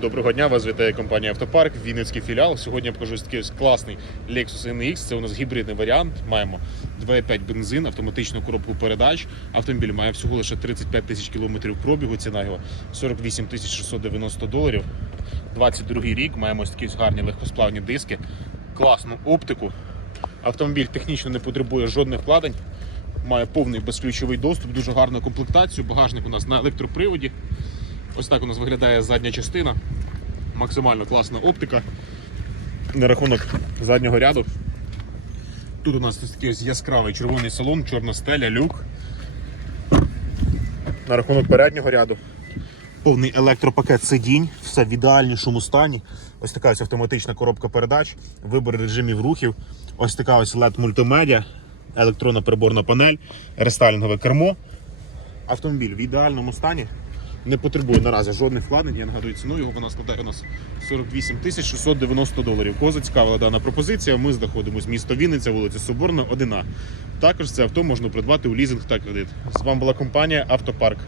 Доброго дня, вас вітає компанія Автопарк, Вінницький філіал. Сьогодні я покажу такий класний Lexus NX. Це у нас гібридний варіант. Маємо 2,5 бензин, автоматичну коробку передач. Автомобіль має всього лише 35 тисяч кілометрів пробігу. Ціна його 48 тисяч 690 доларів. 22 рік. Маємо ось такі гарні легкосплавні диски, класну оптику. Автомобіль технічно не потребує жодних вкладень. Має повний безключовий доступ, дуже гарну комплектацію. Багажник у нас на електроприводі. Ось так у нас виглядає задня частина. Максимально класна оптика. На рахунок заднього ряду. Тут у нас ось такий ось яскравий червоний салон, чорна стеля, люк. На рахунок переднього ряду. Повний електропакет сидінь, все в ідеальнішому стані. Ось така ось автоматична коробка передач, вибір режимів рухів, ось така ось LED мультимедіа, електронна приборна панель, рестайлінгове кермо. Автомобіль в ідеальному стані. Не потребує наразі жодних вкладень. Я нагадую, ціну його вона складає у нас 48 тисяч 690 доларів. Кого зацікавила дана пропозиція. Ми знаходимося місто Вінниця, вулиця Соборна, 1А. Також це авто можна придбати у лізинг та кредит. З вами була компанія Автопарк.